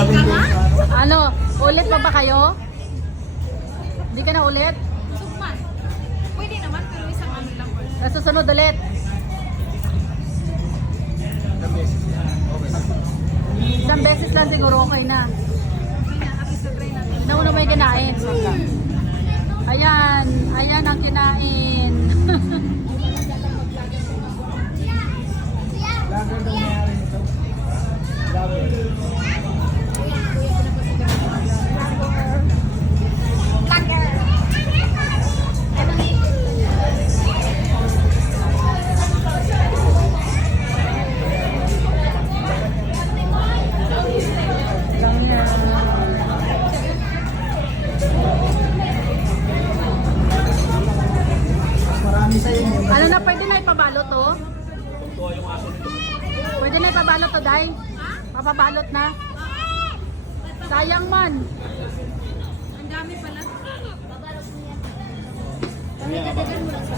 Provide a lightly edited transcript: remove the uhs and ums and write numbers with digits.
Ano, ulit pa ba kayo? Hindi ka na ulit? Sugman. Pwede naman, pero isang ano lang. Nasusunod ulit. Isang beses lang siguro okay na. Nauna may kinain. Ayan, ayan ang kinain. Ano na, pwede na ipabalot to? Pwede na ipabalot to, Day? Papabalot na? Sayang man. Ang dami pala. Kami kadagan mo lang sa